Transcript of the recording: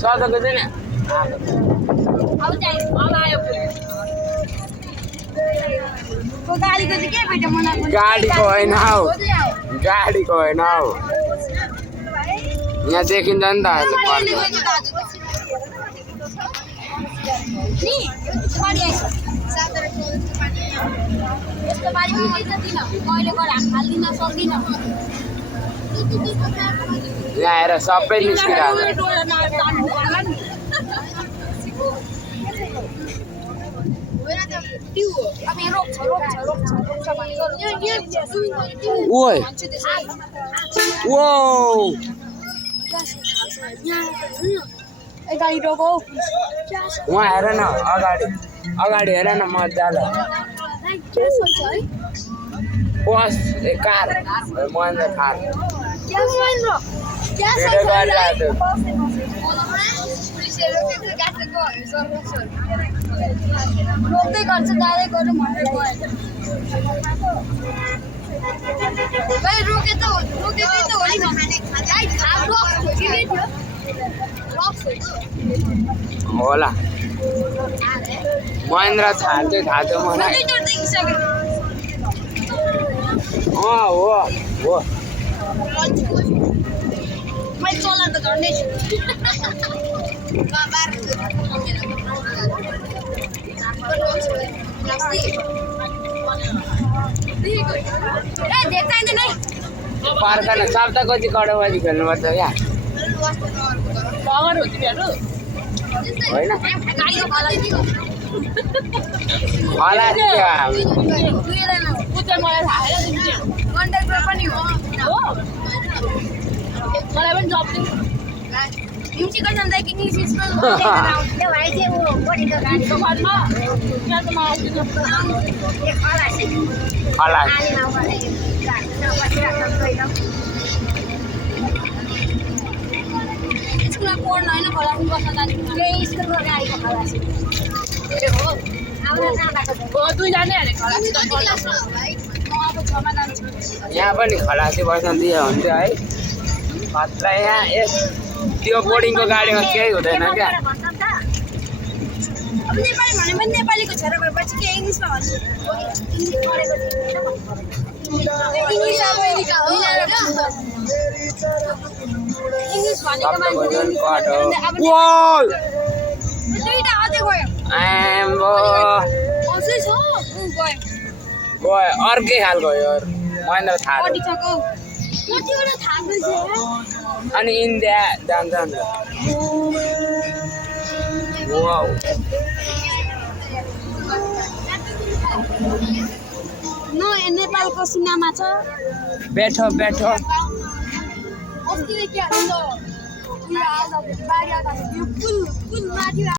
सधको चाहिँ नि अब चाहिँ अब आयो को गाडीको चाहिँ के भेट्यो मलाई गाडीको होइन हौ गाडीको होइन हौ यहाँ देखिन्छ नि त अहिले नि गाडी आइछ यस्तो बारीमा मैले दिदिनँ मैले गएर हाल्दिन सक्दिन यहाँ हेर सबै निस्किरहेको ओइ वो गाडी रोको वहाँ हेर न अगाडि अगाडि हेर न मजाले बस ए कार महेन्द्र कार भिडियो गरिरहेको रोक्दै गर्छ जाँदै गरौँ भनेर रोके त हो होला महेन्द्र थाहा चाहिँ थाहा थियो मलाई हो हो मैले चला त झन्डै छु पार्कन सप्ताहपछि कडौबाजी खेल्नुपर्छ क्या होइन होला मलाई पनि जब हिमची गर्छ नि कि निसिसमा त्यो भाइ चाहिँ ऊ बढीको गाडीको घरमा त्यहाँमा आउँदैन होला स्कुलमा पढ्न होइन खोलासी बस्न जाने त्यही स्कुलको गाडीको खोलासी हो दुईजना हालेको खोलासी अब 6 मा जान्छु यहाँ पनि खलासी बस्न दियो हुन्थ्यो है खतरा यहाँ त्यो बोर्डिङको गाडीमा केही हुँदैन क्या अब नेपाली भने पनि नेपालीको छोरा भएपछि के इङ्ग्लिसमा भन्छु इङ्ग्लिस भनेको मान्छे दुईटा अझै गयो अझै छ गयो अर्कै खालको यो महेन्द्र थाहा कतिवटा थाहा अनि इन्डिया जान्छ नि त वाउ न नेपालको सिनेमा छ बैठो बैठो अस्ति के हाल्नु बाहिर पुल माथि